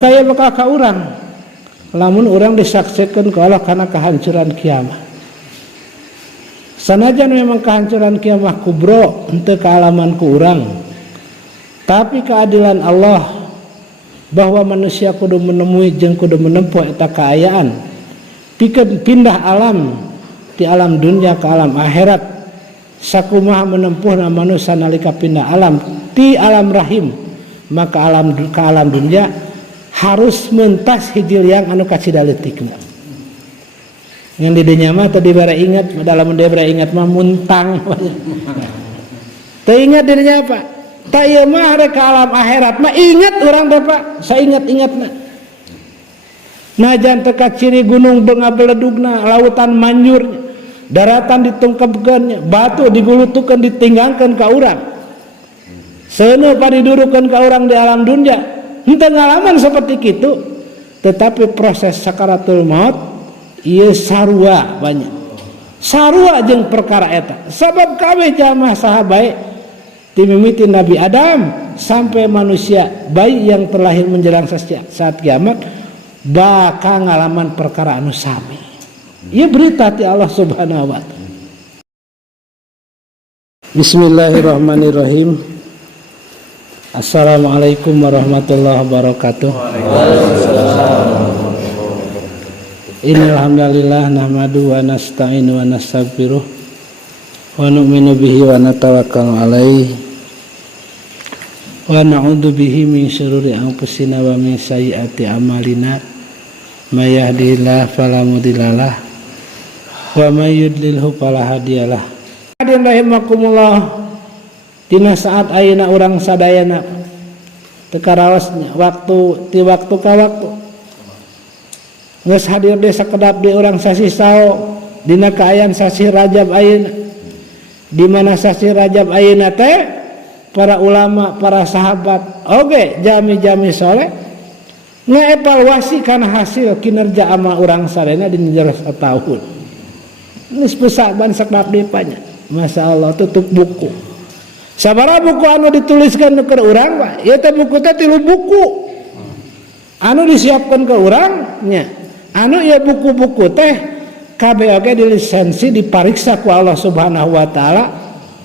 Saya bakal ka urang lamun urang disaksikan ke Allah karena kehancuran kiamat. Sanajan memang kehancuran kiamat kubro henteu kaalaman ku urang, tapi keadilan Allah bahwa manusia kudu menemui jeung kudu menempuh eta kaayaan pikeun pindah alam ti alam dunia ke alam akhirat. Sakumaha menempuhna manusia nalika pindah alam ti alam rahim maka ke alam dunia harus mentas hiji liang anu kacida leutikna. Ngan di dinya mah teu dibere ingat, dalam dibere ingat mah muntang. Teu ingat dirinya apa? Ta ieu mah rek ka alam akhirat mah ingat urang teh Pak, saingat-ingatna. Najan teu ciri gunung beunga beledugna, lautan manjurnya, daratan ditungkepkeunnya, batu digulutukeun ditinggalkeun ka urang. Seuneu padidurukeun ka urang di alam dunya. Henteu ngalaman seperti itu, tetapi proses sakaratul maut ieu sarua banyak. Sarua jeung perkara eta. Sabab kabeh jamaah sahabat ti mimiti Nabi Adam sampai manusia bayi yang terlahir menjelang saat kiamat bakal ngalaman perkara anu sami. Ieu berita ti Allah Subhanahu wa taala. Bismillahirrahmanirrahim. Assalamualaikum warahmatullahi wabarakatuh. Innal hamdalillah nahmadu wa nasta'inu wa nastaghfiruh wa nu'minu bihi wa natawakkalu alaihi wa na'udzu bihi min syururi anfusina wa min sayyiati a'malina may yahdihillahu fala mudhillalah wa may yudlilhu fala hadiyalah. Hadirin rahimakumullah. Dina saat ayeuna urang sadayana teu karaosnya waktu ti waktu ka waktu geus hadir deui sakedap di urang sasi sao dina kaayaan sasi Rajab ayeuna, di mana sasi Rajab ayeuna teh para ulama, para sahabat oge jami-jami soleh ngaevaluasi kana hasil kinerja amal urang sadayana dina jero sataun. Geus pesaban sakedap deui panya. Masyaallah tutup buku. Sabaraha buku anu dituliskan ke urang Pak? Ieu teh buku teh 3 buku. Anu disiapkan ke urang nya. Anu ieu buku-buku teh kabeh oge dilisensi dipariksa ku Allah Subhanahu wa taala.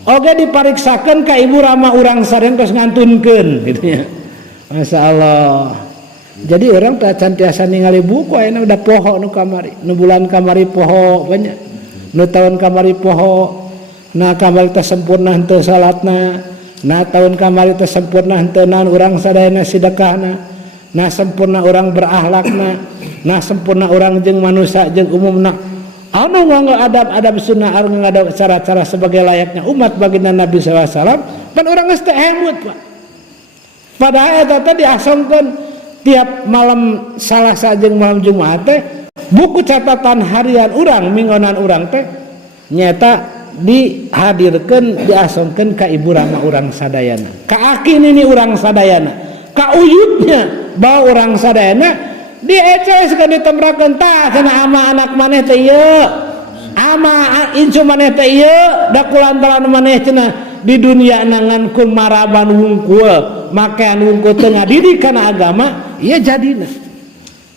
Oge dipariksakeun ka ibu rama urang sareng geus ngantunkeun gitu nya. Masyaallah. Jadi urang teh can tiasa ningali buku ayeuna udah poho nu kamari. Nu bulan kamari poho banyak. Nu taun kamari poho. Nah kamari teh sempurna henteu salatna, nah tahun kamari teh sempurna henteu naon urang sadayana sedekahna, nah sempurna urang berakhlakna, nah sempurna urang jeung manusia jeung umumna anu nganggo adab-adab sunnah anu ngada cara-cara sebagai layaknya umat baginda Nabi sallallahu alaihi wasallam pan urang geus teh hemut Pak. Padahal eta teh diasongkeun tiap malam Salasa jeung malam Jumat teh buku catatan harian urang minggonan urang teh nyata dihadirkan diasongkeun ka ibu rama urang sadayana, ka akin ini urang sadayana, ka uyutnya bawa urang sadayana diecaeskeun ditembrakeun tah cenah ama anak maneh teh ieu ama incu maneh teh ieu da kulantaran maneh cenah di dunia nangan ku maraban wungkul makean wungkul teu ngadidik kana agama ieu jadina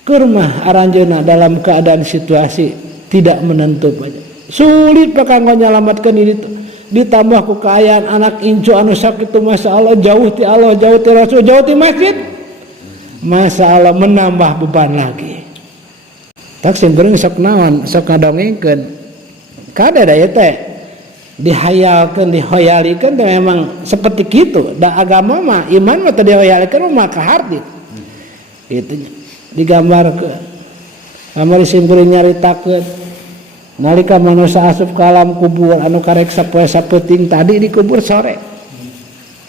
keur mah aranjeunna dalam keadaan situasi tidak menentu banyak. Sulit kanggo nyalamatkeun diri ditambah ku kaayaan anak incu anu sakitu masyaallah jauh ti Allah, jauh ti Rasul, jauh ti masjid. Masyaallah menambah beban lagi. Tak simpeung sok naon, sok ngadongengkeun. Kada da ieu teh dihayalkeun, dihoyalikeun teh memang seperti kitu. Da agama mah iman mah teh dihoyalikeun mah kahardi. Kitu nya. Digambarkeun. Amari simpeung nyaritakeun nalika manusia asup ke alam kubur anu karek sapoe sapeuting tadi dikubur sore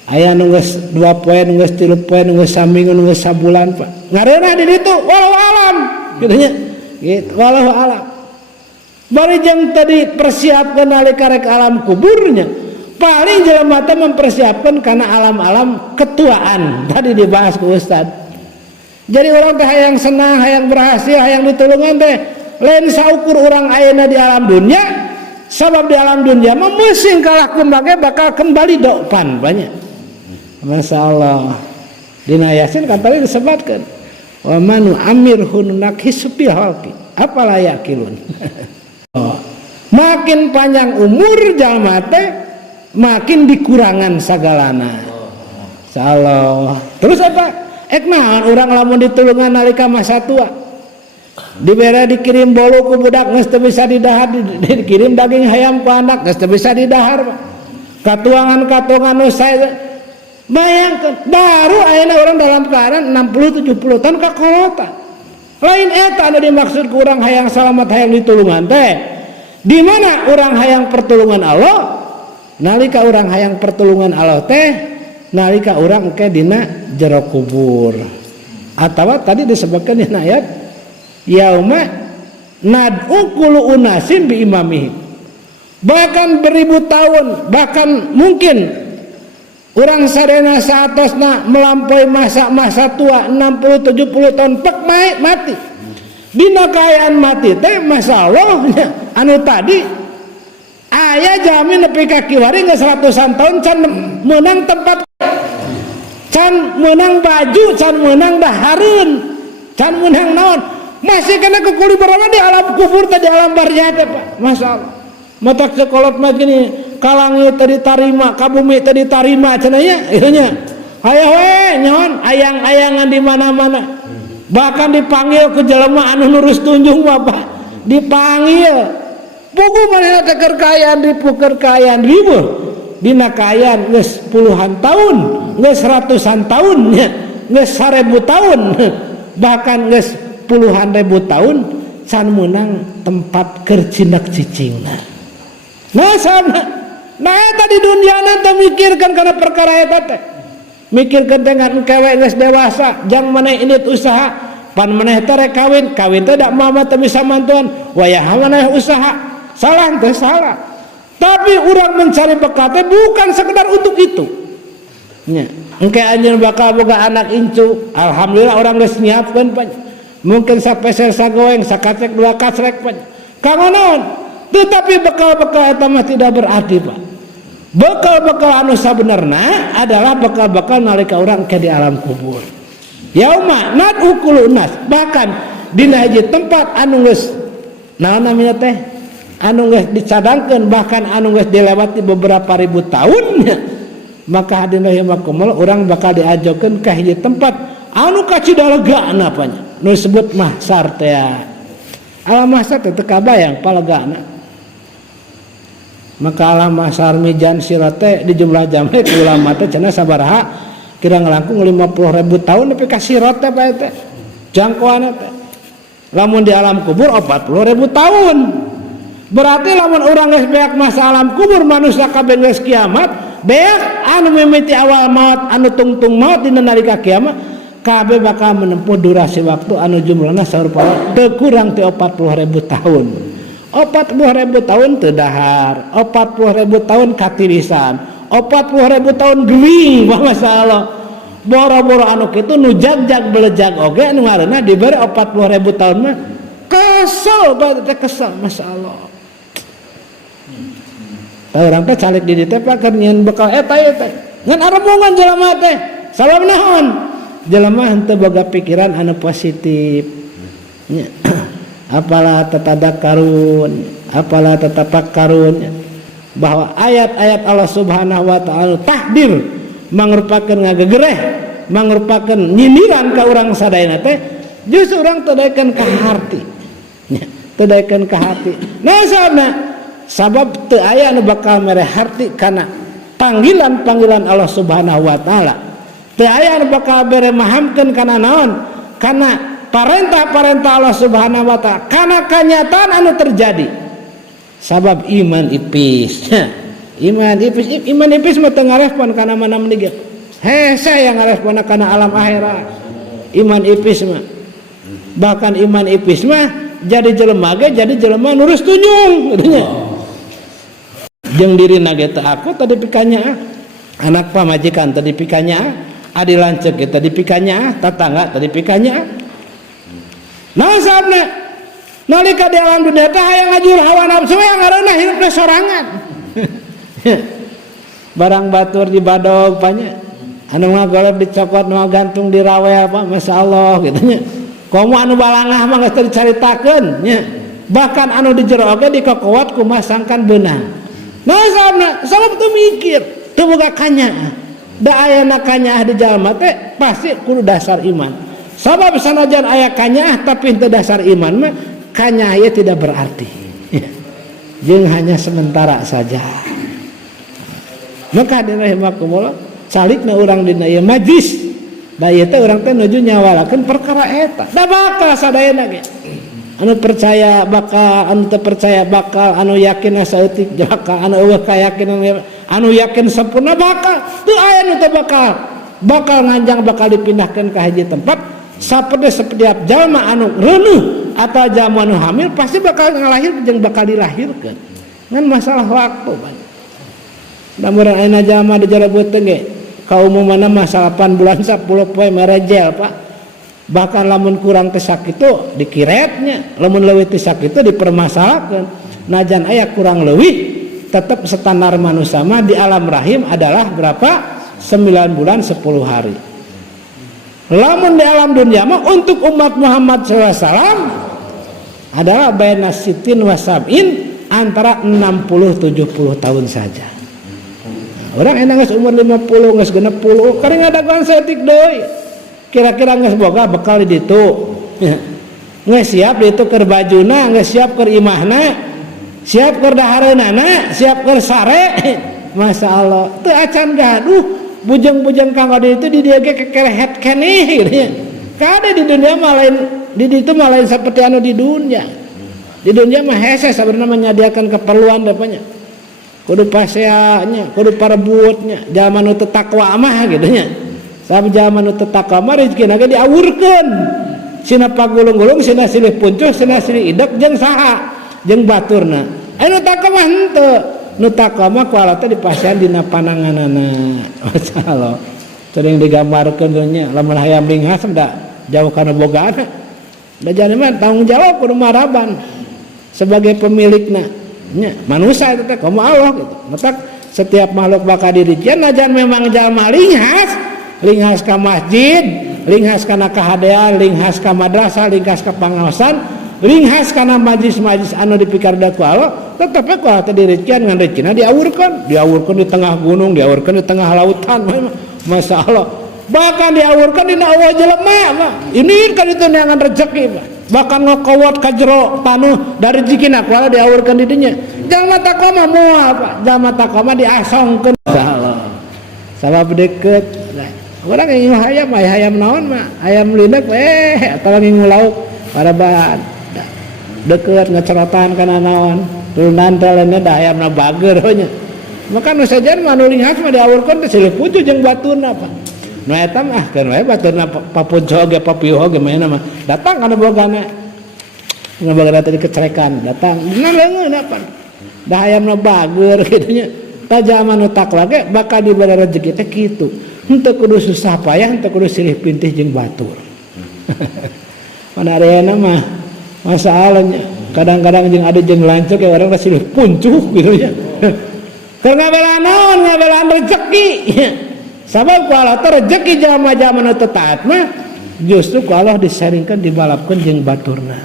aya nu geus 2 poe nu geus 3 poe nu geus saminggu nu geus sabulan Pak ngareuna di ditu walau alam kitu nya gitu walau alam bari jeung tadi persiapkeun nalika rek alam kuburnya paling jelema teh mempersiapkan kana alam-alam ketuaan tadi dibahas ku Ustad. Jadi orang teh hayang senang hayang berhasil hayang ditulungan teh lain saukur orang ayeuna di alam dunia, sabab di alam dunia mah meusing kalah kumbage bakal kembali dopan banyak. Masya Allah. Dina Yasin kan tadi disebutkan wa manu amirhu nunakhis fil khalqi afala yaqilun. Makin panjang umur jalma teh makin dikurangan sagalana. Insyaallah. Terus apa? Naon urang lamun ditulungan nalika masa tua. Dibere dikirim bolu ku budak geus teu bisa didahar, dikirim daging hayam ku anak geus teu bisa didahar. Katuangan-katuangan nu sae bayangkeun baru ayeuna urang dalam keadaan 60 70 tahun kakolotan. Lain eta anu dimaksud ku urang hayang salamat hayang ditulungan teh. Di mana urang hayang pertolongan Allah? Nalika urang hayang pertolongan Allah teh nalika urang engke dina jero kubur. Atawa tadi disebutkan dina ayat yauma nad'u kullu unasin bi imamihim. Bahkan beribu tahun, bahkan mungkin urang sadena saatosna melampaui masa-masa tua 60 70 tahun pek mati. Dina kaayaan mati teh masalahnya anu tadi aya jamin nepi ka kiwari geus 100-an tahun can meunang tempat, can meunang baju, can meunang dahareun, can meunang naon, masih kena kekuli berapa di alam kubur tadi alam barzah teh Pak. Masyaallah. Matak sekolot mah gini, kalangi tadi tarima, ka bumi tadi tarima cenah nya, ieu nya. Aya we nyaon ayang-ayangan di mana-mana. Bahkan dipanggil ke jelema anu nurus tunjung mah Pak. Dipanggil. Pugu manehna teh keur kaayaan dipuker kaayaan ribuh. Dina kaayaan geus puluhan tahun, geus ratusan tahun nya, geus 1000 tahun. Bahkan geus puluhan ribu tahun can meunang tempat keur cindak cicingna. Nah sana, nah eta di dunyana teh mikirkan kana perkara eta teh. Mikirkan dengan engkewe geus dewasa, jang maneh indit usaha, pan maneh teh rek kawin teh da mama teh bisa mantuan, wayah maneh usaha. Salah teh salah. Tapi urang mencari bekal teh bukan sekedar untuk itu. Nya, engke anjeun bakal boga anak incu, alhamdulillah urang geus nyiapkeun Pak. Mungkin sapeser sagoeng, sakacek 2 kasrek Pak. Kangonon. Tetapi bekal-bekal eta mah tidak berarti Pak. Bekal-bekal anu sabenerna adalah bekal-bekal nalika urang ke di alam kubur. Yauma nad'u kullu unas, bahkan dina hiji tempat anu geus naon namanya teh? Anu geus dicadangkeun, bahkan anu geus dilewati beberapa ribu tahun. Maka hadina ieu makumul urang bakal diajokeun ka hiji tempat anu kacidalegana apanya. Nu disebut mahsyar teh. Alam mahsyar teh teu kabayang palegana. Maka alam mahsyar mijan sirat teh di jumlah jamnya ulama teh cenah sabaraha kira ngelangkung 50.000 tahun nepi ka sirat teh bae teh jangkauan teh. Lamun di alam kubur 40.000 tahun. Berarti lamun urang geus beak masa alam kubur manusia kabeh geus kiamat, beak anu mimiti awal maut anu tungtung maut dina nalika kiamat kabeh bakal menempuh durasi waktu anu jumlahna sarupa teu kurang ti 40.000 tahun. 40.000 tahun teu dahar, 40.000 tahun katirisan, 40.000 tahun geuling masalah. Boro-boro anu kitu nu jag-jag belejag oge anu ngaranna dibere 40.000 tahun mah kesel bae teh kesel masyaallah. Tah urang teh calik di dieu teh keur nyieun bekal eta teh. Ngan aremungan jelema teh. Sabab naon? Jelema henteu boga pikiran anu positif. Apalah tatadakkarun, apalah tatafakkarun bahwa ayat-ayat Allah Subhanahu wa taala takdir mangrupakeun ngagegereh, mangrupakeun nyindiran ka urang sadayana teh justru urang teu daekeun ka harti. Nya, teu daekeun ka hati. Nah sababna sabab teu aya anu bakal mere harti kana panggilan-panggilan Allah Subhanahu wa taala. Teu aya anu bakal mere mahamkeun kana naon? Kana perintah-perintah Allah Subhanahu wa taala karena kenyataan anu terjadi sabab iman ipis. Iman ipis mah teu ngarespon kana mana menigah hese yang ngarespon kana alam akhirat. Iman ipis mah bahkan iman ipis mah jadi jelema ge jadi jelema nurus tunjung katanya. Jeung dirina ge teu aku tadi pikanya anak pamajikan tadi pikanya adi lanceuk ge tadi pikanya tatangga tadi pikanya. Nah sabna nalika di alam dunia teh hayang ngajur hawa nafsu yang ngaranna hidupna sorangan. Barang batur di badog banyak anu ngagolep dicokot nu gantung di rawe apa masyaallah gitu nya. Komo anu balangah mah geus dicaritakeun nya. Bahkan anu di jero oge dikokowat kumasangkan beunang. Nah sabab teu mikir, teu boga kanya. Da ayana kanya di jalma teh pasti kudu dasar iman. Sabab sanajan aya kanya tapi teu dasar iman mah kanya ieu tidak berarti. Jeung hanya sementara saja. Maka dirahimakumullah salikna urang dina ieu majlis da ieu teh urang teh nuju nyawalakeun perkara eta da bakal sadayana ge anu percaya bakal anu teu percaya bakal anu yakin saeutik bakal anu eueuh kayakinan anu yakin sampurna bakal teu aya nu teu bakal nganjang bakal dipindahkeun ka hiji tempat saperti setiap jalma anu reuneuh atawa jalma anu hamil pasti bakal ngalahir jeung bakal dilahirkeun ngan masalah waktu banyak. Namun ayeuna jalma dijarebeutkeun ge kaumumanna mah 8 bulan 10 poe merejel Pak. Bahkan lamun kurang teh sakitu dikiretnya, lamun leuwih teh sakitu dipermasalahkeun. Najan aya kurang leuwih tetap standar manusia mah di alam rahim adalah berapa? 9 bulan 10 hari. Lamun di alam dunia mah untuk umat Muhammad SAW adalah baina sitin wa sab'in antara 60-70 tahun saja. Orang enak geus umur 50 geus 60 kari ngadaguan saeutik deui. Kira-kira geus boga bekal di ditu. Geus siap di ditu keur bajuna, geus siap keur imahna, siap keur dahareunana, siap keur sare. Masyaallah, teu acan gaduh bujeng-bujeng kang di ditu di dieu ge kekerehet keneh gitu nya. Kada di dunia mah lain di ditu mah lain saperti anu di dunia. Di dunia mah hese sabarna menyediakan keperluan dapanya. Kudu paseanya, kudu parebutnya, jalma nu teu takwa mah gitu nya. Sabab jalma nu teu takwa mah rezekina ge diawurkeun. Sina pagulung-gulung, sina silih puncuh, sina silih idek jeung saha? Jeung baturna. Anu takwa mah henteu. Nu takwa mah kuala teh dipasean dina pananganana. Masyaallah. Sering digambarkeun nya, lamun hayam linghas da jauh kana bogaana. Da jane mah tanggung jawab kudu maraban sebagai pemilikna. Ya, manusia itu teh komo Allah gitu. Matak setiap makhluk bakal dirician najan memang jalma linghas ka masjid, linghas kana kahadean, linghas ka madrasah, linghas ka pangaosan, linghas kana majlis-majlis anu dipikaredak ku Allah, tetep ku Allah teh dirician ngan rezekina diawurkeun di tengah gunung, diawurkeun di tengah lautan, masyaallah. Bahkan diawurkeun dina awal jelema mah. Ini kan itu neangan rezeki mah. Bahkan ngokowot ka jero tanuh dari rezekina kuala diawurkeun di dinya. Jalma takwa mah moal Pak. Jalma takwa mah diasongkeun insyaallah. Sabab deukeut. Urang ngingu hayam naon mah? Hayam linek atawa ngingu lauk paraban. Deukeut ngecerotan kana naon. Turunan teh lainna da hayamna bager nya. Maka nu sajan mah nu linghas mah diawurkeun teh silih pucuk jeung baturna Pak. Nu eta mah keun wae baturna papunco ge papiuh ge mah datang kana bogana. Nu bogana teh dikecerekan, datang. Dina leungeun apa? Da hayamna bager kitu nya. Ta jalma nu takwa ge bakal diberi rezeki teh kitu. Henteu kudu susah payah, henteu kudu silih pintih jeung batur. Panareana mah masalahnya kadang-kadang jeung ade jeung lancuk ya urang silih puncuh kitu nya. Keur ngabelaan naon? Ngabelaan rezeki. Sabab ku Allah teh rezeki jalma-jalma nu teu taat mah justru ku Allah disaringkeun dibalapkeun jeung baturna.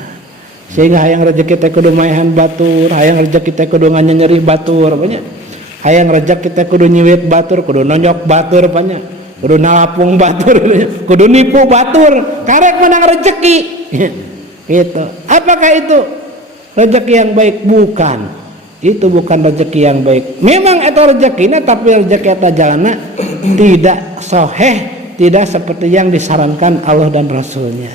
Sehingga hayang rezeki teh kudu maehan batur, hayang rezeki teh kudu nganyeri batur nya. Hayang rezeki teh kudu nyiwit batur, kudu nonyok batur nya. Kudu nalapung batur, kudu nipu batur, karek menang rezeki. Gitu. Apakah itu rezeki yang baik? Bukan. Itu bukan rezeki yang baik. Memang itu rezekina tapi rezeki eta jalanna tidak sahih, tidak seperti yang disarankan Allah dan Rasulnya.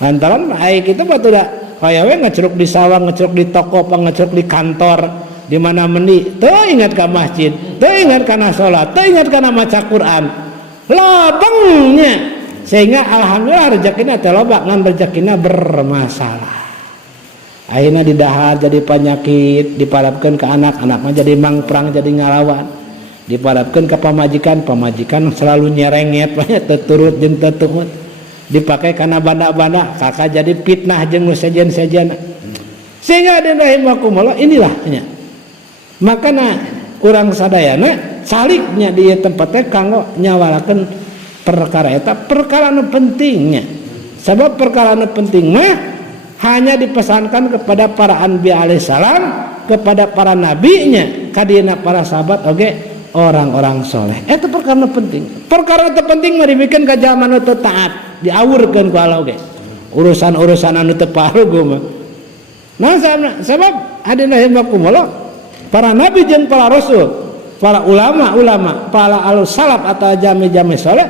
Lantaran aik itu batu da kaya we ngecruk di sawah, ngecruk di toko, ngecruk di kantor, di mana mendi, teu ingat ka masjid, teu ingat kana salat, teu ingat kana maca Quran. Lobengnya. Sehingga alhamdulillah rezekina teh loba ngan rezekina bermasalah. Akhirnya didahar jadi penyakit, diparapkeun ke anak mah jadi mangprang, jadi ngalawan. Diparapkeun ke pamajikan selalu nyerenget banyak teturut jeung tetumut. Dipakai kana banda-banda, kakak jadi fitnah jeung nu sejen-sejen. Sehingga den rahimakumullah inilah nya. Makana urang sadayana saliknya di tempat teh kanggo nyawalakeun perkara eta perkara nu pentingnya. Sebab perkara nu penting mah hanya dipesankan kepada para anbiya alaihissalam, kepada para nabinya, kadina para sahabat oge orang-orang soleh. Itu perkara nu penting. Perkara nu penting mah dibikin ka jalma nu teu taat, diawurkeun ku Allah oge. Urusan-urusan anu teu parugu mah. Nah, sebab adina hibakumullah, para nabi jeung para rasul, para ulama, para alus salaf atau jami-jami soleh,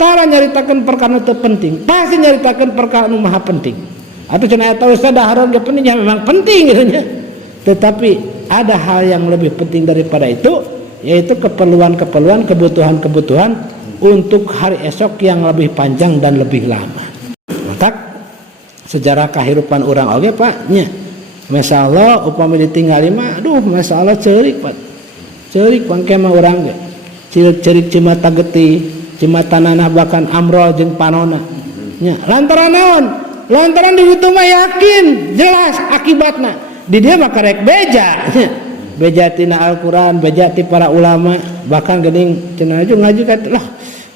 tara nyaritakeun perkara nu teu penting, pasti nyaritakeun perkara nu maha penting. Atau cenah eta ustaz dahareun ge penting, ya memang penting gitu nya. Tetapi ada hal yang lebih penting daripada itu, yaitu keperluan-keperluan, kebutuhan-kebutuhan untuk hari esok yang lebih panjang dan lebih lama. Maka sejarah kehidupan orang oge Pak nya. Masyaallah upami ditinggali mah aduh masyaallah ceurik Pak. Ceurik pangke mah urang ge. Ceurik cimata geti, cimata nanah bahkan amrol jeung panona. Nya lantaran naon? Lantaran di ditu mah yakin jelas akibatna. Di dia mah karek beja. Beja tina Al-Qur'an, beja ti para ulama, bahkan geuning cenah ngaji ka lah.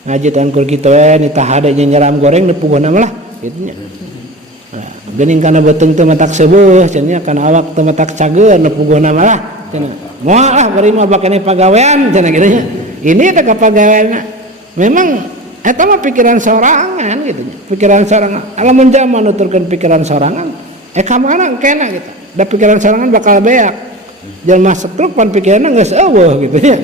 Ngaji tan kur kitu we nita hade nyeram goreng nepuguhna mah lah kitu nya. Geuning kana beuteung teu matak seueuh cenah kana awak teu matak cageun nepuguhna mah lah cenah. Moal ah bari mah bakane pagawean cenah kitu nya. Ini teh kapagaweanna. Memang eta mah pikiran sorangan gitu nya. Pikiran sorangan. Lamun jalma nuturkeun pikiran sorangan, ka mana kena gitu. Da pikiran sorangan bakal beak. Jalma setruk pan pikiranna geus eueuh gitu nya.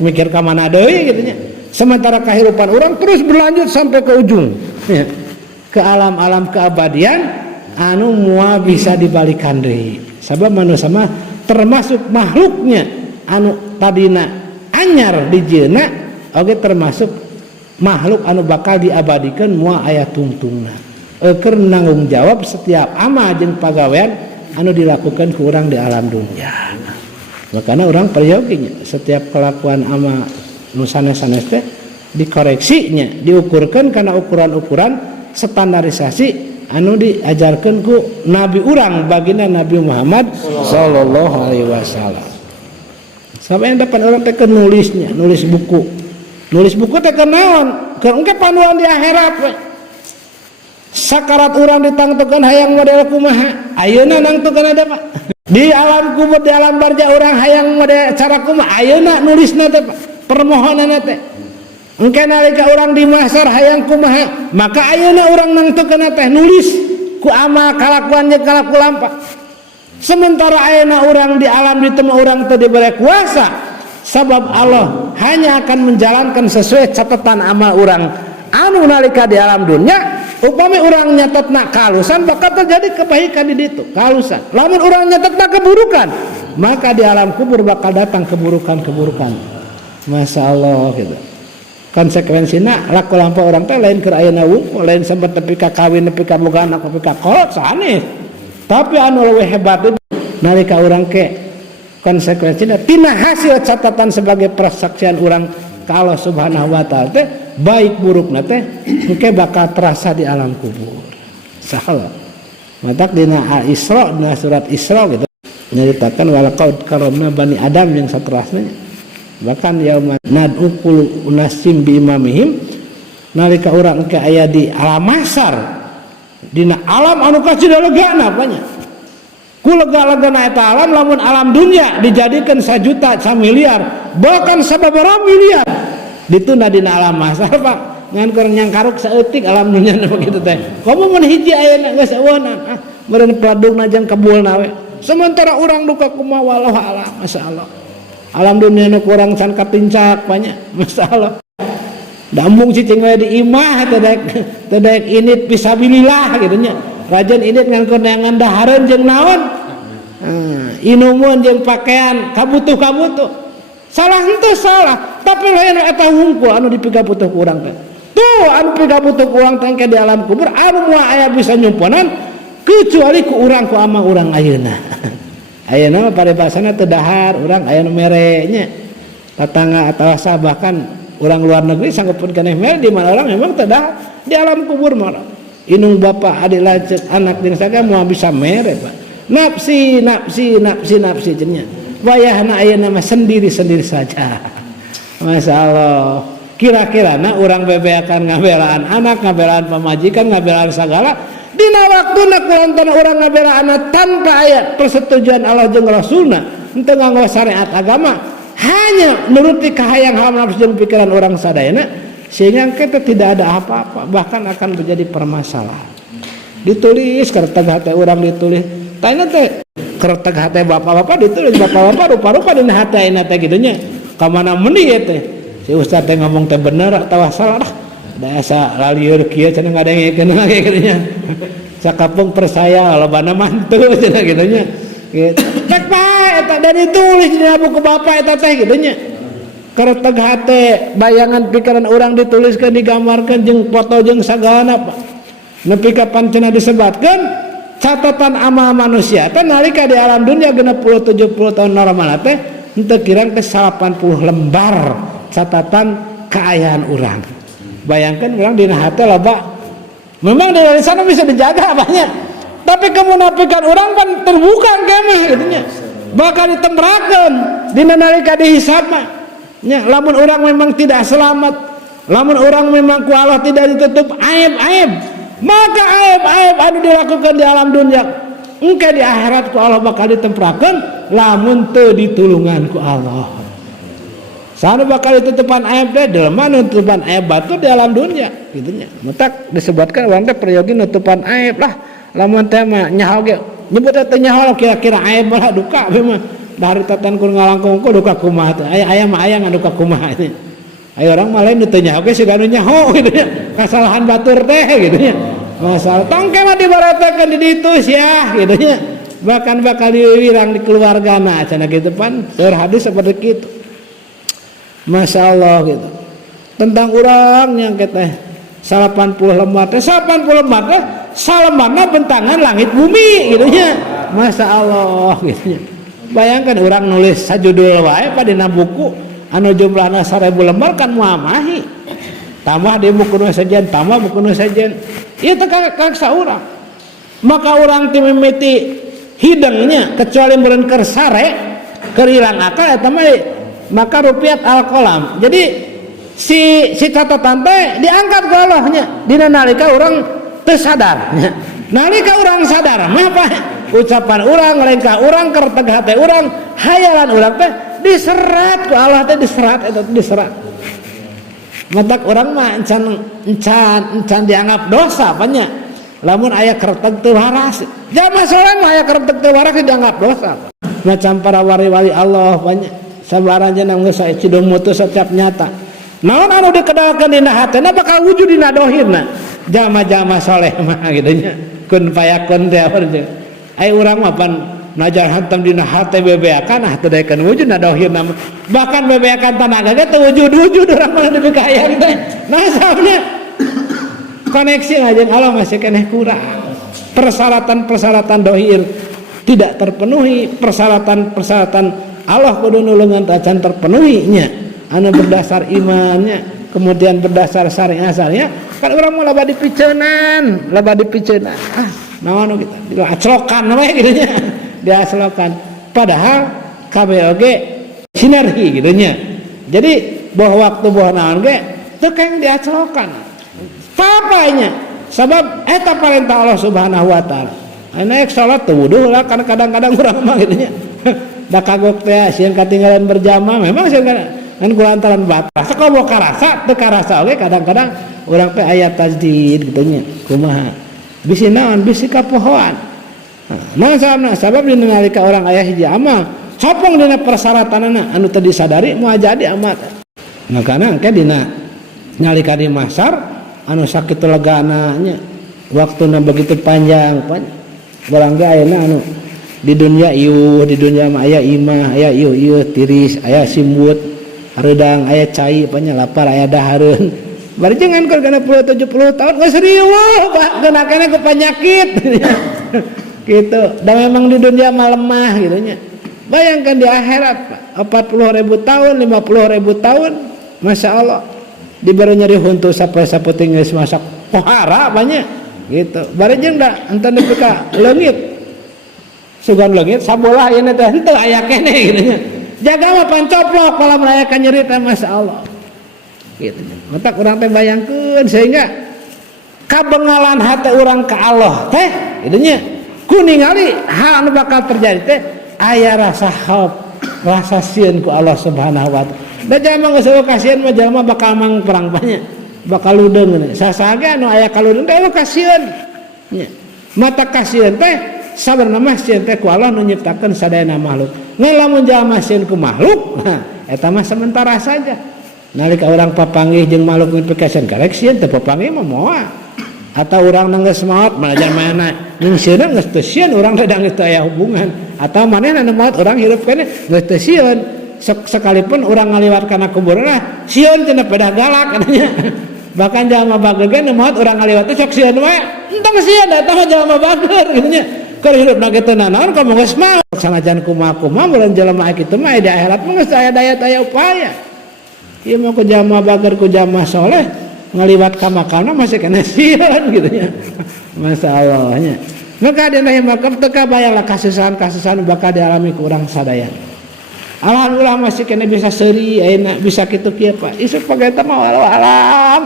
Mikir ka mana deui gitu nya. Sementara kehidupan orang terus berlanjut sampai ke ujung ya. Ke alam-alam keabadian anu mua bisa dibalikan deui. Sabab manusia mah termasuk makhluknya anu tadina anyar di jeuna oge termasuk makhluk anu bakal diabadikeun mua aya tungtungna. Keur nanggung jawab setiap amal jeung pagawean anu dilakukan ku urang di alam dunia. Makanya orang peryoginya setiap kelakuan amal nu sanes-sanes teh dikoreksinya, diukurkan karena ukuran-ukuran standarisasi anu diajarkan ku nabi urang baginda Nabi Muhammad sallallahu alaihi wasallam. Sampai yang dapat orang teh nulisnya, nulis buku. Nulis buku teh kenaon? Keur engke panduan di akhirat we. Sakarat urang ditangtukeun hayang model kumaha? Ayeuna nangtukeun ada Pak. Di alam kubur, di alam barja urang hayang model cara kumaha? Ayeuna nulisna teh Pak. Permohonanna teh engke nalika urang di mahsyar hayang kumaha maka ayeuna urang nangtukeun teh nulis ku amal kalakuan jeung kalaku lampa. Sementara ayeuna urang di alam di teu urang teu dibere kuasa sabab Allah hanya akan menjalankan sesuai catatan amal urang anu nalika di alam dunia. Upami urang nyatetna kalusan bakal terjadi kebaikan di ditu kalusan. Lamun urang nyatetna keburukan maka di alam kubur bakal datang keburukan. Masya Allah gitu. Konsekuensinya laku lampa orang teh lain keur ayeuna wungkul, lain sempat nepi ka kawin, nepi ka boga anak, nepi ka kolot sanes. Tapi anu leuwih hebat itu nalika urang ke konsekuensinya tina hasil catatan sebagai persaksian urang ka Allah Subhanahu wa taala teh baik burukna teh engke bakal terasa di alam kubur. Salah. Matak dina Al-Isra, dina surat Isra gitu nyaritakan walaqad karamna bani Adam yang saterusnya. Bahkan yauma nad'u kullu unasim bi imamihim nalika urang engke aya di alam mahsyar dina alam anu kacidalegana apanya ku lega-legana eta alam lamun alam dunia dijadikan 1 juta 1 miliar bahkan sababaraha miliar ditunda dina alam mahsyar Pak ngan keur nyangkaruk saeutik alam dunia begitu teh komo mun hiji ayeuna geus eueunan meureun pladungna jeung kabulna we sementara urang duka kumaha wallahu a'lam masyaallah. Alam dunia nu kurang can kapincak banyak masalah. Dambung cicing we di imah teu daek init fisabilillah kitu nya. Rajan init ngan kondangan dahareun jeung naon? Inumun jeung pakaian kabutuh-kabutuh. Salah henteu salah, tapi lain eta hungkul anu dipigabutuh ku urang teh. Tuh anu pigabutuh ku urang teh di alam kubur anu moal aya bisa nyumponan kecuali ku urang ku ama urang ayeuna. Ayeuna paribasana teu dahar urang aya nu mere nya tatangga atawa sah bahkan urang luar negeri sanggeupkeun keneh mere di mana orang memang teu dahar di alam kubur mah inung bapa adik lanceuk anak jeung saga moal bisa mere Pak nafsi cenah wayahna ayeuna mah sendiri saja Masya Allah. Kira-kira orang bebeakan ngabelaan anak, ngabelaan pemajikan, ngabelaan segala. Dina waktuna kulantan orang ngabela anak tanpa ayat persetujuan Allah jeung Rasulna, henteu nganggo syariat agama, hanya nuruti kahayang hawa nafsu jeung pikiran orang sadayana, sehingga kita tidak ada apa-apa, bahkan akan menjadi permasalahan. Ditulis kerteg hate orang ditulis. Tanya teh kerteg hate bapak-bapak ditulis bapak-bapak rupa-rupa dina hate ayeuna teh kitu nya. Ka mana meuni ya teh? Si ustaz teh ngomong teh bener atawa salah dah. Da asa lalieur kieu cenah ngadengekeun ge kitu nya. Sakapung percaya lobana mantu cenah kitu nya. Gitu. Tek bae eta dan ditulis dina buku bapak eta teh kitu nya. Kerteg hate bayangan pikiran orang dituliskeun digambarkeun jeung foto jeung sagalana nepi ka pancena disebatkeun catatan amal manusia teh nalika di alam dunia 60-70 tahun normal teh henteu kirang teh 80 lembar catatan keayaan orang. Bayangkan orang dina hate loba. Memang di sana bisa dijaga banyak. Tapi kemunafikan orang kan terbuka kemah gitu nya. Bakal ditemberakeun dina nalika dihisab mah. Nya lamun orang memang tidak selamat, lamun orang memang ku Allah tidak ditutup aib-aib, maka aib-aib anu dilakukan di alam dunia engke di akhirat ku Allah bakal ditemperakeun lamun teu ditulungan ku Allah. Sana bakal ditutupan aib teh delema nutupan aib batu di alam dunia kitu nya. Mutak disebutkan urang teh peryogi nutupan aib lah. Lamun teh mah nyaho ge nyebut teh nyaho kira-kira aib lah duka we mah. Dari tatan kur ngalangkung ku duka kumaha teh. Aya mah aya ngadu ka kumaha teh. Aya urang mah lain teu nyaho ge siga nu nyaho kitu nya. Kasalahan batur teh kitu nya. Masalah tangke mah dibaratakeun di ditu sia kitu nya. Bahkan bakal diwirang di keluargana cenah kitu pan. Seueur hadis seperti kitu. Masya Allah gitu. Tentang orang yang kita 80 lembar teh 80 lembar teh salembarna bentangan langit bumi gitu nya. Masya Allah gitu nya. Bayangkan orang nulis sajudul wae pada dina buku anu jumlahna 1000 lembar kan muamahi. Tambah di buku nu sajen, tambah buku nu sajen. Ieu teh kaksa urang. Maka orang teu mimiti hidengnya kecuali meureun keur sare keur ilang akal eta mah maka rupiat al-qalam. Jadi si catatan teh diangkat ke Allahnya dina nalika urang teu sadar nya. Nalika urang sadar mah apa ucapan urang lengkah urang kerteg hate urang hayalan urang teh diserat ku Allah teh diserat eta diserat. Matak urang mah encan dianggap dosa apanya lamun aya kerteg teu waras. Jamaah saleh mah aya kerteg teu waras dianggap dosa. Macam para wali-wali Allah banyak sabaranya nang geus cidung mutus setiap nyata. Naon anu dikedalkeun dina hatena bakal wujud dina dohirna. Jama-jama saleh mah kitu nya. Kun payakun teh urang. Ai urang mah pan najar hantam dina hate bebeakan teu daekeun wujud na dohirna. Bahkan bebeakan tanaga ge teu wujud-wujud urang mah nepi ka hayang teh. Nah saeunya koneksi jeung Allah masih keneh kurang. Persyaratan-persyaratan dohir tidak terpenuhi, persyaratan-persyaratan Allah kudu nulungan tacan terpenuhinya anu berdasar imannya kemudian berdasar syariah kan urang mah loba dipiceunan naon kita diaclokan we kitu nya diaclokan padahal kabeh oge sinergi kitu nya jadi boh waktu boh naon ge teu keng diaclokan papanya sabab eta perintah Allah Subhanahu wa taala naik salat teu wudu lah kan kadang-kadang urang mah kitu nya da kagok teh sieun katinggalan berjamaah memang sieun kan kulantaran batas sakomo karasa teu karasa oge kadang-kadang urang teh aya tajdid kitu nya kumaha bisi naon bisi kapohoan nah sabab dina nalika urang aya hiji amal sopong dina persyaratanna anu teu disadari moal jadi amal makana engke dina nalika di mahsyar anu sakitu legana nya waktuna begitu panjang barangga ayeuna anu di dunia mah aya imah aya ieu tiris aya simbut hareudang aya cai panya lapar aya dahareun bari jangan keur 60-70 tahun geus riweuh geuna keneh ku panyakit gitu da memang di dunia mah lemah gitu nya bayangkan di akhirat 40.000 tahun 50.000 tahun Masya Allah diberi nyeri huntu sapoe-sapoting geus masak pohara banyak gitu bari jeung da ente nepi ka leungit sugan leungit sabolah ieu teh henteu aya keneh kitu nya jaga mah pancoplok pala merayakan nyerita Masya Allah gitu. Mata urang teh bayangkeun sehingga kabengalan hati orang ke Allah teh itunya kuningali hal anu bakal terjadi teh aya rasa khauf rasa sieun ku Allah Subhanahu wa taala. Da jalma geus kasieun mah jalma bakal mang perang banyak bakal ludeung sasaga anu aya kaludeng teh kasieun nya mata kasieun teh sabarna mah sieun teh ku Allah nu nyiptakeun sadayana makhluk ngan lamun jalma sieun ku makhluk eta mah sementara saja nalika urang papanggih jeung makhluk nipikeun karek sieun teh papanggih mah moal atau orang nangis maut mana mana yang sieun geus teu sieun urang teh geus teu aya hubungan atau manehna nu maut urang hirup kene geus teu sieun sekalipun urang ngaliwat kana kuburanna sieun cenah pedah galak katanya bahkan jalma bagegan nu maut urang ngaliwat teh sok sieun wae entong sieun eta mah jalma bager kitu nya keur hirupna kitu naon komo geus maut sanajan kumaha-kumaha mun jalma kitu mah di akhirat mah geus aya daya taya upaya ieu mah ku jalma bager ku jalma saleh ngaliwat ka makamna masih kena sieun gitu ya. Masalahnya. Maka dina makam teu kabayanglah kasusahan-kasusahan bakal dialami ku urang sadaya. Alhamdulillah masih kena bisa seuri ayeuna bisa kitu kieu Pak. Isu pageta mah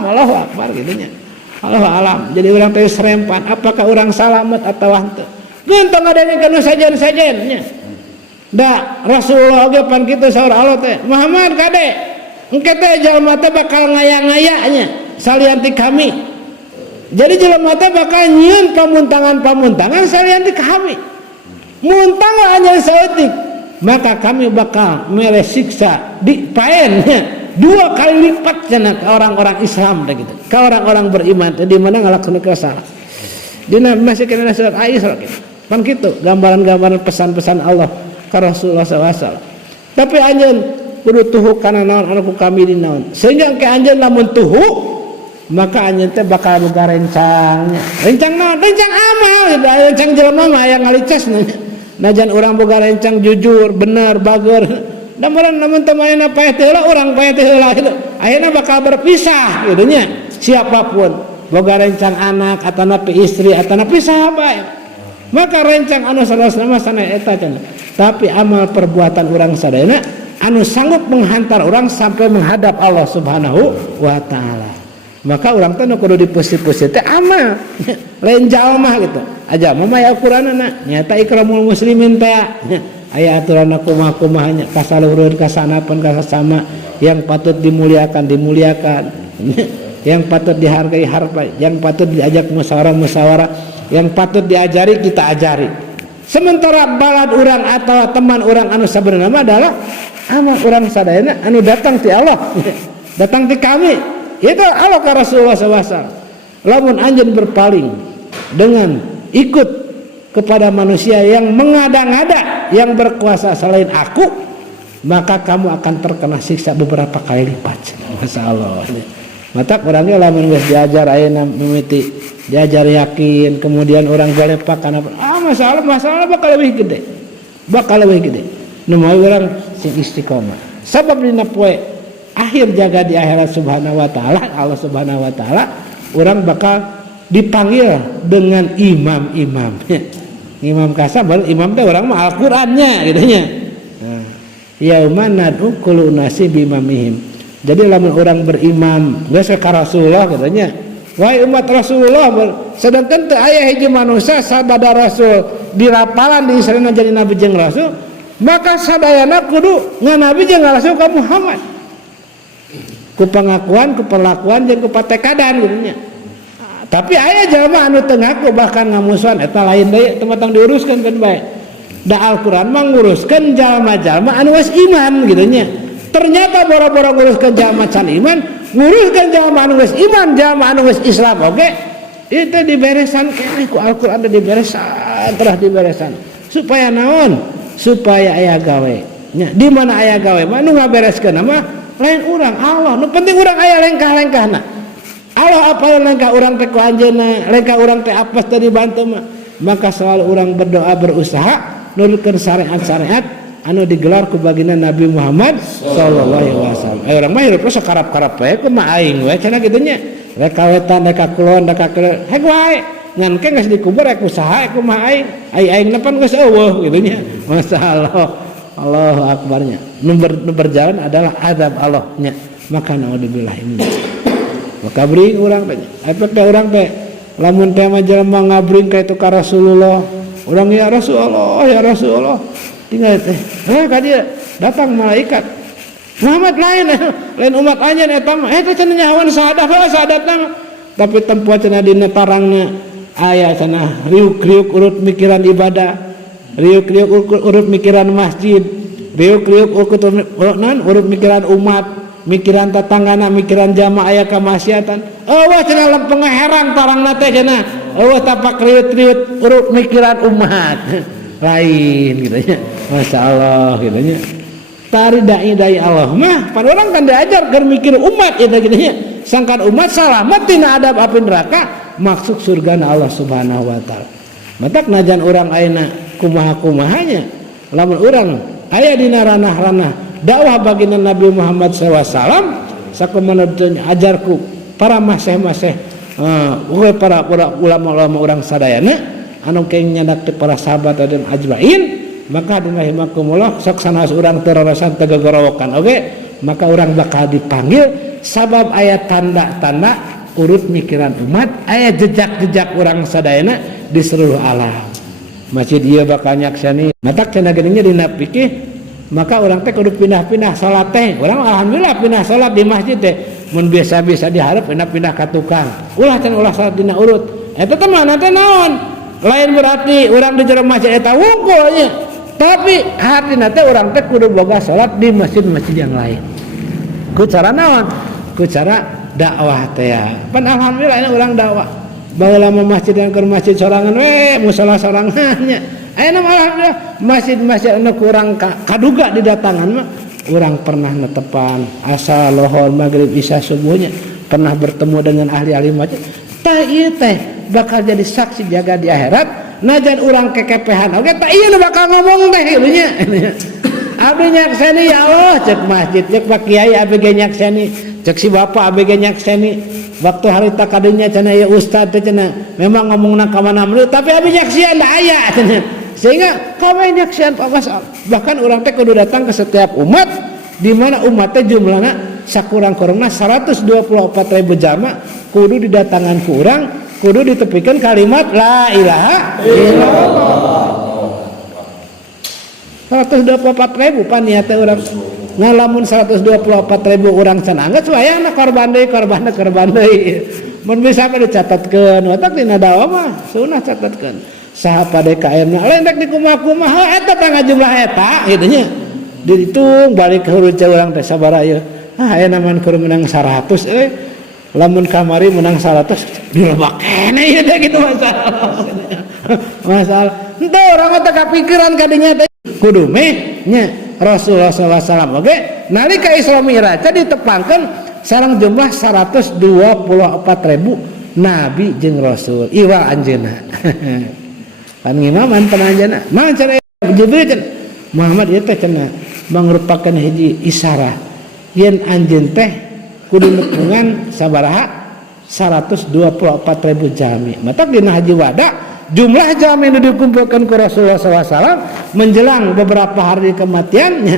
Allahu akbar gitu nya. Allahu alam. Jadi urang teh serempan apakah urang salamet atawa henteu. Geuntong adanya kana sajen-sajen nya. Da Rasulullah ge pan kitu saur Allah teh. Muhammad kade engke teh jalma teh bakal ngaya-ngayanya salianti kami. Jadi jelema teh bakal nyieun pamuntangan-pamuntangan salianti kami. Muntang hanya saeutik, maka kami bakal mere siksa di paennya 2 kali lipat cenah ka orang-orang Islam teh gitu. Ka orang-orang beriman teh di mana ngalakoneun kesalahan. Dina masih kana surat Al-Isra pan kitu gambaran-gambaran pesan-pesan Allah ka Rasulullah SAW. Tapi anjeun kudu tuhu kana naon anu ku kami di naon. Sehingga ke anjeun lamun tuhu maka anjeun teh bakal boga rencangnya. Rencang naon? Rencang amal, rencang jelema mah aya ngalicasna. Najan urang boga rencang jujur, bener, bager. Da meureun lamun teu manehna paeh teh heula urang paeh teh heula kitu. Ayeuna bakal berpisah kitu nya. Siapapun boga rencang anak atana pi istri atana pisah bae. Maka rencang anu salasna mah sana eta cenah. Tapi amal perbuatan urang sadayana anu sanggup menghantar orang sampai menghadap Allah Subhanahu wa taala. Maka orang teh kudu dipusi-pusi teh amal. Lain jalma gitu. Aja mah aya ukuranna nyata ikramul muslimin teh. Aya aturanna kumaha-kumaha nya kasaluhurkeun kasanapan kasasama yang patut dimuliakan yang patut dihargai hargai, yang patut diajak musyawarah, yang patut diajari kita ajari. Sementara balad urang atau teman urang anu sabenerna adalah amal urang sadayana anu datang ti Allah datang ti kami itu Allah ka Rasulullah SAW. Lamun anjeun berpaling dengan ikut kepada manusia yang mengada-ngada yang berkuasa selain aku, maka kamu akan terkena siksa beberapa kali lipat. Masyaallah. Mata orangnya lamun geus diajar ayeuna mimiti diajar yakin kemudian orang galepak kana masalah bakal lebih gede nu mau urang sing istiqomah sabab dina poe akhir jaga di akhirat subhanahu wa taala Allah subhanahu wa taala urang bakal dipanggil dengan imam-imam imam kasar imam teh urang mah Al-Qur'annya gitu nya yauma nad'u kullu nasi bimamihim. Jadi lamun orang berimam geus ka Rasulullah katanya wahai umat Rasulullah sedangkan teu aya hiji manusia sabada Rasul dirapalan di Israelna jadi nabi jeung rasul maka sadayana kudu nganabi jeung rasul ka Muhammad ku pengakuan ku perlakuan jeung ku patekadan gitu nya. Tapi aya jalma anu teu ngaku bahkan ngamusuhan eta lain deui teu matang diuruskeun kan bae. Da Al-Qur'an mah nguruskeun jalma-jalma anu geus iman gitu nya. Ternyata boro-boro nguruskeun jalma can iman, nguruskeun jalma anu geus iman, jalma anu geus Islam oge. Itu diberesan keneh ku Al-Qur'an diberesan. Supaya naon? Supaya aya gawe. Nya, di mana aya gawe mah nu ngabereskeun mah lain urang Allah. Nu penting urang aya lengkah-lengkahna. Allah apa lengkah urang teh ku anjeunna, lengkah urang teh apes teh dibantu mah. Maka selalu urang berdoa berusaha nurutkeun syariat-syariat anu digelar ku baginda Nabi Muhammad sallallahu alaihi wasallam. Aya urang mah hirup sakarap-karap wae kumaha aing we cenah kitu nya. Rek kawetan rek kakulon rek kakeur heg wae. Ngan ke geus dikubur rek usaha kumaha aing. Aing nepan geus eueuh kitu nya. Masalah. Allahu akbarnya. Nu berjalan adalah adab Allahnya. Maka naudzubillah ini. Maka bring urang teh. Efek teh urang teh lamun teh mah jelema ngabring ka itu ka Rasulullah. Urang ya Rasulullah, ya Rasulullah. Tinggal teh. Ka dia datang malaikat. Muhammad lain umat anjeun eta mah. Eta cenah nyahoan sahadat nama. Tapi tempat cenah dina tarangna aya cenah riuk-riuk urut mikiran ibadah. Riuk-riuk urut mikiran masjid, riuk-riuk urut mikiran umat, mikiran tetanggana, mikiran jamaah aya kamaksiatan. Eueuh cenah lempeng herang tarangna teh cenah. Eueuh tapak riut-riut urut mikiran umat. Lain gitu nya. Masyaallah gitu nya. Tari dai Allah mah pan urang kan diajar keur mikir umat eta gitu nya. Sangkan umat salamet tina adab api neraka, maksud surgana Allah Subhanahu wa taala. Matak najan urang ayeuna kumaha-kumahanya lamun urang aya dina ranah-ranah dakwah baginda Nabi Muhammad SAW sakumaha ajarku para maseh-maseh para ulama-ulama urang sadayana anu keng nyandak para sahabat dan ajmain, maka dina rahimakumullah sok sanes urang teu rarasan teu gogorowokan oge, maka urang bakal dipanggil sabab aya tanda-tanda urut mikiran umat, aya jejak-jejak urang sadayana di seluruh alam. Masjid ieu bakal nyaksani matak cenah geuning dina fikih, maka urang teh kudu pindah-pindah salat teh. Urang alhamdulillah pindah salat di masjid teh mun biasa-biasa dihareup pindah ka tukang. Ulah salat dina urut. Eta teh mana teh naon? Lain berarti urang di jero masjid eta wungkul nya. Tapi hartina teh urang teh kudu boga salat di masjid-masjid yang lain. Ku cara naon? Ku cara dakwah teh ya. Pan alhamdulillah ini urang dakwah. Baheula mah masjid yang keur masjid sorangan musala sorangan nya. Ayeuna mah alhamdulillah masjid-masjid anu kurang kaduga didatangan mah urang pernah netepan asa lohor magrib isya subuhnya, pernah bertemu dengan ahli-ahli masjid. Tah ieu teh bakal jadi saksi jaga di akhirat. Najan urang kekepehan oge tah ieu bakal ngomong teh kieu nya. Abdi nyaksani ya Allah cek masjid cek Pak Kiai abdi ge nyaksani, cek si bapak abdi ge nyaksani. Waktu harita kadinya cenah ya ustad teh cenah memang ngomongna ka mana meureun tapi abdi nyaksian da aya cenah. Sehingga kabeh nyaksian Pak Masal. Bahkan urang teh kudu datang ke setiap umat di mana umat teh jumlahna sakurang-kurangna 124.000 jamaah kudu didatangan ku urang, kudu ditepikeun kalimat la ilaha illallah. 124.000 pan niat teh urang. Nah lamun 124.000 urang can angget wayahna korban deui. Mun bisa dicatatkeun, watak dina dakwah mah sunah catatkeun. Saha pade kaemna lain rek dikumaha-kumaha eta tangga jumlah eta kitu nya. Dihitung balik ka huruf urang teh sabaraha ieu. Ayeuna mah keur menang 100 lamun kamari menang 100 dilebak keneh ieu teh kitu masalah. Masalah. Henteu urang teh kapikiran kadinya teh kudu meh nya Rasulullah SAW oke nalika Isra Mi'raj ditepangkeun sareng jumlah 124.000 nabi jeung rasul iwa anjeunna. Pan ngimaman pananjeunna mah cara Jibril cenah Muhammad ieu teh cenah mangrupakeun hiji isyarat yen anjeun teh kudu nepungan sabaraha 124.000 jami. Matak dina haji wada jumlah jami yang dikumpulkan ke Rasulullah SAW menjelang beberapa hari kematiannya.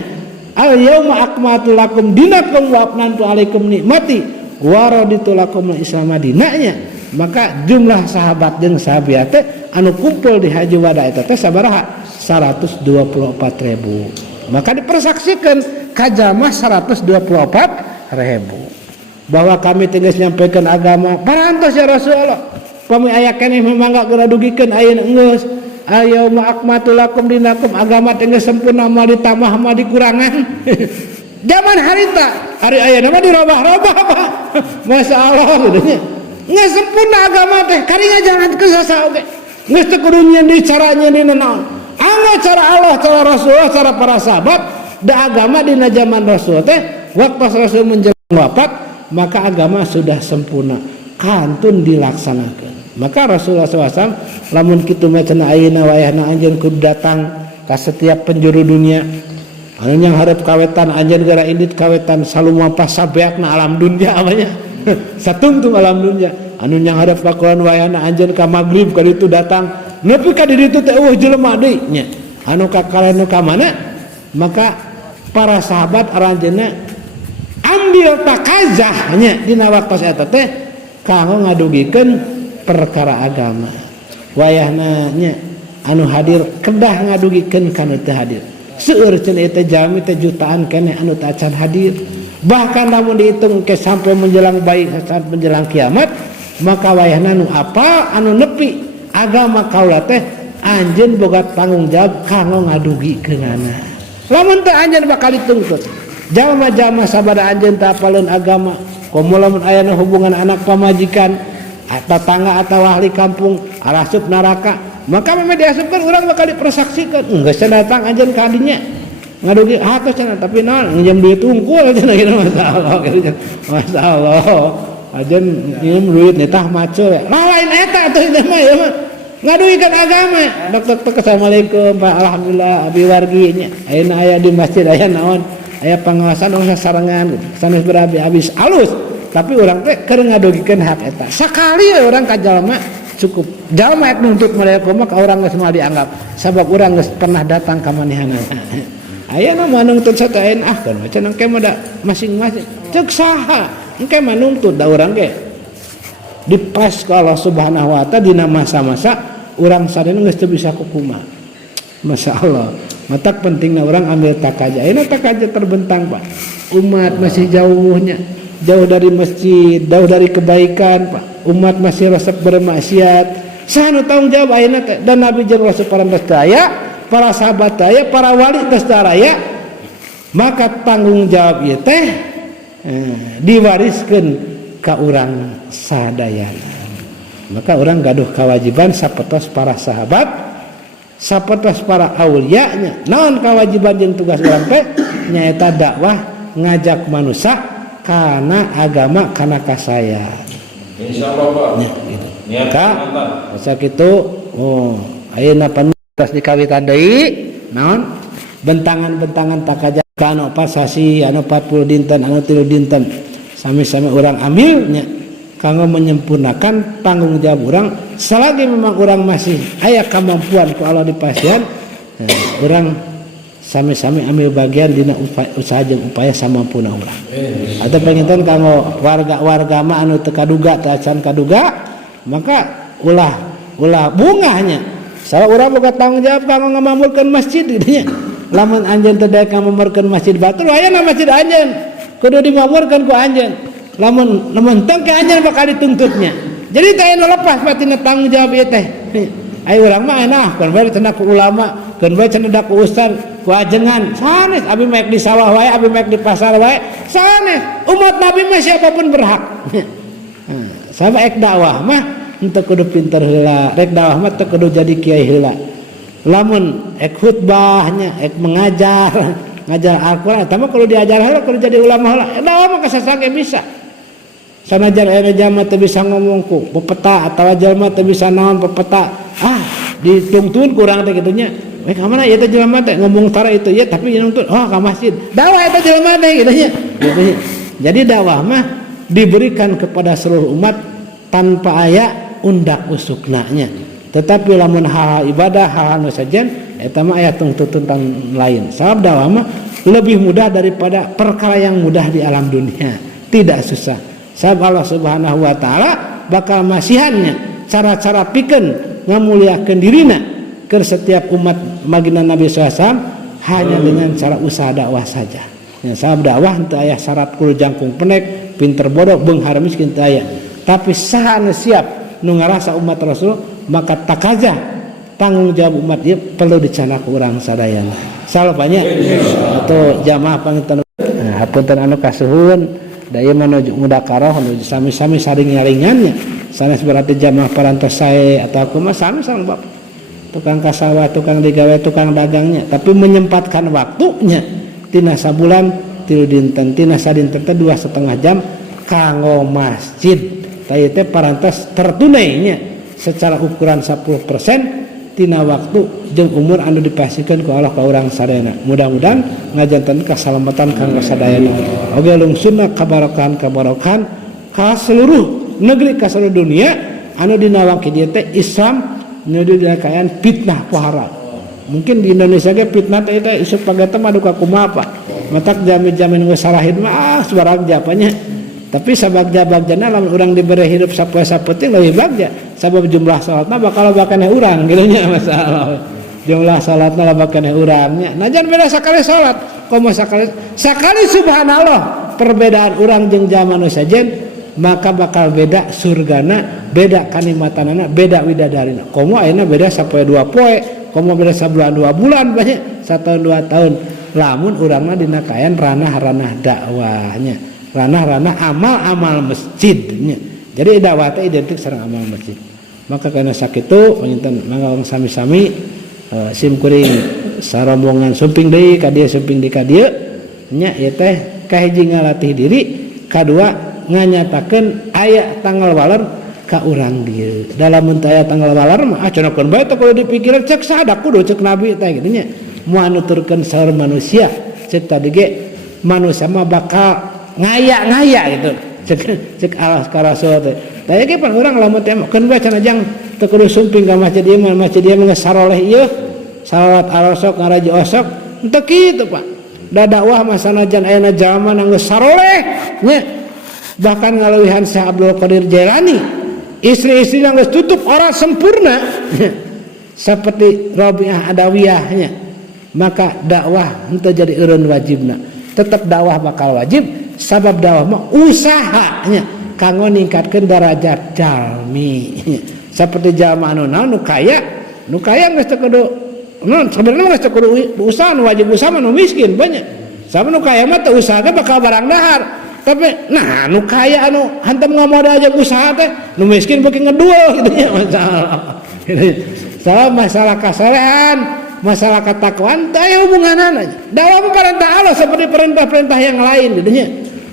Al yauma akmaltu lakum dinakum wa atmamtu alaikum nikmati wa raditu lakum al-islam dinanya. Maka jumlah sahabat jeung sahabiat teh anu kumpul di haji wada eta teh sabaraha 124.000. Maka dipersaksikan ka jamaah 124.000 bahwa kami tegas nyampaikan agama parantos ya Rasulullah. Pami aya keneh memangga geura dugikeun ayeuna geus ayauma akmaltu lakum dinakum agama teh geus sempurna mah ditambah mah dikurangan. Zaman harita hari ayeuna mah dirobah-robah mah. Masyaallah gitu nya. Geus sempurna agama teh karinga jangan kesasa oge. Geus teu kudu nyieun di caranya dina naon. Angga cara Allah, cara Rasulullah, cara para sahabat da agama dina zaman Rasul teh waktu Rasul menjelang wafat maka agama sudah sempurna kantun dilaksanakan. Maka Rasulullah SAW lamun kitu mah cenah ayeuna wayahna anjeun kudu datang ka setiap penjuru dunia anu yang hareup kawetan anjeun gara indit kawetan salumapah sabeakna alam dunya amanya satungtung alam dunya anu yang hareup ka kulon wayahna anjeun ka magrib ka ditu datang nepi ka di ditu teh jelema deui nya anu ka kalenu ka mana maka para sahabat aranjeunna ambil takazahnya dina waktos eta teh kanggo ngadugikeun perkara agama. Wayahna nya anu hadir kedah ngadugikeun kana teu hadir. Seueur cenah eta jalmi teh jutaan keneh anu teu acan hadir. Bahkan namun dihitung ke sampai menjelang baik saat menjelang kiamat, maka wayahna nu apal anu nepi agama kaula teh anjeun boga tanggung jawab kanggo ngadugikeunana. Lamun teu anjeun bakal dituntut. Jalma-jalma sabada anjeun teu apaleun agama, komo lamun aya hubungan anak pamajikan, tetangga atau ahli kampung arasup neraka, maka memang diasupkeun urang bakal dipersaksikeun. Geus datang anjeun ka dinya. Ngadugi hatos cenah tapi naon nginjem duit unggul cenah kitu masalah kitu. Masalah. Anjeun nginjem duit nitah macul. Lah lain eta atuh ieu mah ya mah. Ngadugikeun agama. Dok assalamualaikum Pak alhamdulillah abi wargi nya. Ayeuna aya di masjid aya naon? Aya pangawasan anu sasarangan sanes berabi habis alus. Tapi urang teh keur ngadugikeun hak eta. Sakali we urang ka jalma cukup. Jalma ek nuntut malaikoma ka urang geus moal dianggap sabab urang geus pernah datang ka manehna. Aya nu nuntut sateen kan macam engke mah da masing-masing ceuk saha engke mah nuntut da urang ge dipas ka Allah Subhanahu wa taala dina masa-masa urang sadena geus teu bisa kukumaha. Masyaallah matak pentingna urang ambil takaja. Ayeuna takaja terbentang Pak, umat masih jauhnya, jauh dari masjid, jauh dari kebaikan Pak, umat masih resep bermaksiat. Saha nu tanggung jawab ayeuna teh dan Nabi jeung Rasul parantos daya para sahabat daya, para wali tes daraya, maka tanggung jawab ieu teh diwariskeun ka urang sadayana. Maka urang gaduh kewajiban sapertos para sahabat, sapertos para aulia nya. Naon kewajiban jeung tugas urang teh nyaeta dakwah ngajak manusia kana agama kana kasayan. Insyaallah Pak. Ya, gitu. Masa kitu ayeuna tas dikawitan deui naon bentangan-bentangan takaja anu pasasi anu 40 dinten anu 3 dinten sami-sami urang ambilnya kanggo menyempurnakan tanggung jawab urang selagi memang urang masih aya kemampuan ku Allah dipasihan urang sami-sami ambil bagian dina usaha jeung upaya samampuna urang. Atuh penginten kanggo warga-warga mah anu teu kaduga teu acan kaduga maka ulah bungahnya salah urang boga tanggung jawab kanggo ngamamurkeun masjid didinya. Lamun anjeun teu daek ngamamurkeun masjid batur, aya na masjid anjeun kudu dimamurkeun ku anjeun. Lamun teu ke anjeun bakal dituntutnya. Jadi teh anu lepas patina tanggung jawab ieu teh. Ai urang mah enak kan bae cenah ku ulama, kan bae cenah ku ustaz, ku ajengan. Sanes abi maek di sawah wae, abi maek di pasar wae, sanes. Umat Nabi mah siapapun berhak. Sama ek dakwah mah teu kudu pinter heula, rek dakwah mah teu kudu jadi kiai heula. Lamun ek khutbahnya, ek mengajar, ngajar Al-Qur'an, tah mah kudu diajar heula, kudu jadi ulama heula. Dakwah mah kasasage bisa. Sanajan aya jalma teu bisa ngomong ku pepeta atawa jalma teu bisa naon pepeta. Ditungtun kurang teh kitu nya. We ka mana ieu teh jalma teh ngomong tara itu ya tapi nungtun ka masjid. Dakwah eta jalma teh kitu nya. Jadi dakwah mah diberikan kepada seluruh umat tanpa aya undak usuknanya. Tetapi lamun hal ibadah hal anu sajen eta mah aya tuntutan lain. Sabab dakwah mah lebih mudah daripada perkara yang mudah di alam dunia. Tidak susah. Sabab Allah Subhanahu wa taala bakal masihannya cara-cara pikeun ngamuliakeun dirina ke setiap umat magina Nabi SAW hanya dengan cara usaha dakwah saja. Ya, sabab dakwah teu aya syarat kudu jangkung pendek, pinter bodoh, beunghar miskin teu aya. Tapi saha nu siap nu ngarasa umat Rasul maka takaja tanggung jawab umat ieu perlu dicana ku urang sadayana. Salapanya atau jamaah panginten hapunten anu kasuhun daya menuju mudakarah menuju sami-sami saring nyaringannya sanes berarti jamaah parantos sae atau kumaha sami sareng Bapak tukang kasawah tukang digawe tukang dagangnya tapi menyempatkan waktunya tina sabulan 3 dinten tina sadinten teh 2,5 jam kanggo masjid tah teh parantos tertunainya secara ukuran 10% tina waktu jeung umur anu dipasikeun ku Allah ka urang sadayana. Mudah-mudahan ngajanten kasalamatan kanggo sadayana. Oge lungsuna kabarokahan ka seluruh negeri ka seluruh dunia anu dina wangki dieu teh Islam nu didakayan fitnah pohara. mungkin di Indonesia ge fitnah teh eta isu pagata mah duka kumaha Pak matak jami-jami nu sarahin mah sebarang japanya tapi sabagja-bagjana lamun urang dibere hidup sapoe sapeting leuwih bagja sabab jumlah salatna bakal bakaneh urang kitu nya masalah jumlah salatna bakaneh urangnya najan beda sakali salat komo sakali subhanallah perbedaan urang jeung jama nu sajen maka bakal beda surgana beda kalimatanana beda widadarina komo ayeuna beda sapoe 2 poe komo beda sabulan 2 bulan banyak 1 tahun 2 tahun lamun urang mah dina kayan ranah-ranah dakwahnya ranah-ranah amal-amal masjidnya jadi dakwah teh identik sareng amal masjid maka karena sakitu panginten mangga sami-sami sim kuring sarombongan sumping deui ka dieu sumping di ka dieu nya ieu teh kahiji ngalatih diri kadua nganyatakeun aya tanggal waler ka urang dieu dalam aya tanggal waler mah cenah bae teh kudu dipikiran cek sadak kudu cek nabi teh kitu nya moal nuturkeun saur manusia cek tadi ge manusia mah bakal ngaya-ngaya gitu cek alas ka rasul teh taya ge pan urang lamun teh keun bae cenah jang teu kudu sumping ka masjid ieu mah saroleh ieu salawat arosok ngaraji osok henteu kitu Pak da dakwah mah sanajan aya zaman geus saroleh nya bahkan ngalawihan Syekh Abdul Qadir Jailani istri-istri yang geus tutup orang sempurna seperti Rabi'ah Adawiyahnya maka dakwah henteu jadi eureun wajibna tetap dakwah bakal wajib sabab dakwah mah usahanya kanggo ningkatkeun derajat jalmi seperti jalma anu naon nu kaya geus teu kudu sebenarnya geus teu kudu usaha nu wajib usaha nu miskin banyak sabab nu kaya mah teu usaha bakal barang dahar tapi nah nu kaya anu hantam ngamodal aja usaha teh nu miskin beuki ngedul kitu nya masalah kasalehan masalah ketakwaan teh aya hubunganana dakwah perintah Allah seperti perintah-perintah yang lain kitu nya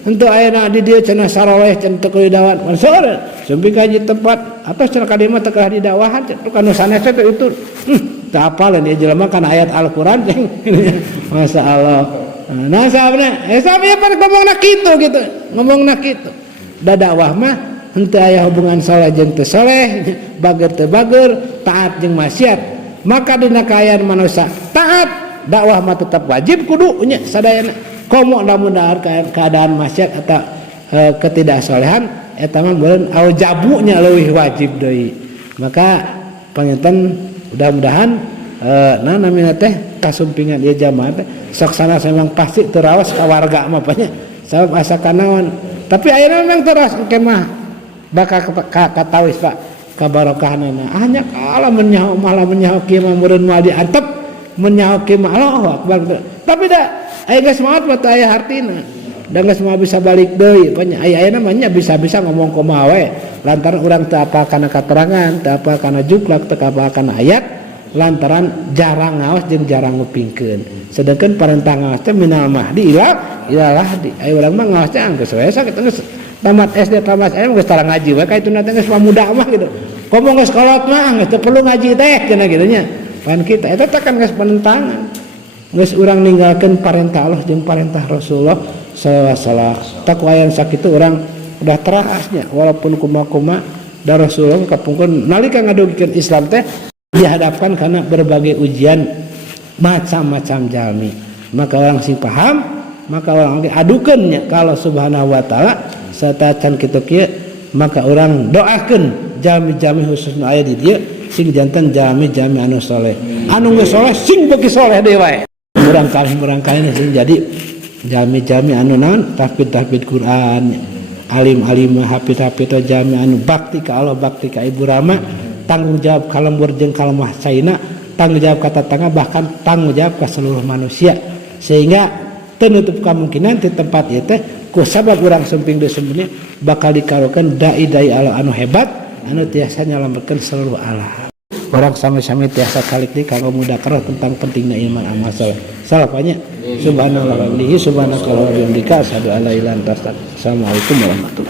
henteu ayeuna di dieu cenah saroleh cenah teu kudu dakwah sore sumping ka hiji tempat atau cenah ka dieu mah teu ka di dakwahan kanu sanes teh itu teu apal dia jelema kana ayat Al-Qur'an masyaallah nah sahabna sahabnya pan ngomongna kitu gitu ngomongna kitu da dakwah mah henteu aya hubungan saleh jeung teu saleh bager teu bager taat jeung maksiat maka dina kaayaan manusia taat dakwah mah tetap wajib kudu nya sadayana komo lamun dahar keadaan maksiat atau ketidaksolehan eta mah meureun aujabunya leuwih wajib deui maka panginten mudah-mudahan nah namina teh kasumpingan ieu jamaah teh sok sanes memang pasti terawas ka warga mah nya sabab asa kanaon tapi ayeuna memang terawas engke mah bakal katawis Pak kabarokahanna hanya kala menyaho malah menyaho kieu mah meureun moal diantep menyaho kieu mah Allahu akbar tapi da aya geus maot mah teu aya hartina da geus moal bisa balik deui nya aya-ayana mah nya bisa-bisa ngomong kumaha wae lantaran urang teu apal kana katerangan teu apal kana juklak teu apal kana ayat lantaran jarang ngaos jeung jarang ngupingkeun sedangkan perintah ngaos teh minal mahdi ilalah di aya urang mah ngaos teh geus we sakitu geus tamat SD tamat SMP geus tara ngaji we kaituna teh geus pamuda mah gitu komo geus kolot mah geus teu perlu ngaji teh cenah kitu nya pan kita eta teh kan geus penentangan geus urang ninggalkeun parentah Allah jeung parentah Rasulullah sallallahu alaihi wasallam takwayan sakitu urang udah terasnya walaupun kumaha-kumaha da Rasulullah kapungkeun nalika ngadugikeun Islam teh dihadapkan karena berbagai ujian macam-macam jalmi maka orang sing paham maka orang adukeunnya kalau subhanahu wa ta'ala satacan kitu kieu maka orang doakeun jalmi-jalmi khususna aya di dieu sing janten jalmi-jalmi anu saleh anu geus saleh sing beuki saleh deui wae urang kali sing jadi jalmi-jalmi anu naon tahfidz Quran alim-alim hafid-hafid jalmi anu bakti ka Allah bakti ka ibu rama tanggung jawab ka lembur jeung ka lemah caina tanggung jawab ka tetangga bahkan tanggung jawab ka seluruh manusia sehingga teu nutup kemungkinan di tempat ieu teh ku sabab urang sumping deui sembunyi bakal dikarokeun dai-dai Allah anu hebat anu tiasa nyalametkeun seluruh alam orang sami-sami tiasa kalik di kanggo mudakarah tentang pentingnya iman amal saleh salafanya subhanallah wa bihamdihi subhanakallahumma wa bihamdika asyhadu an la ilaha illa anta astaghfiruka wa atubu ilaik. Assalamualaikum warahmatullahi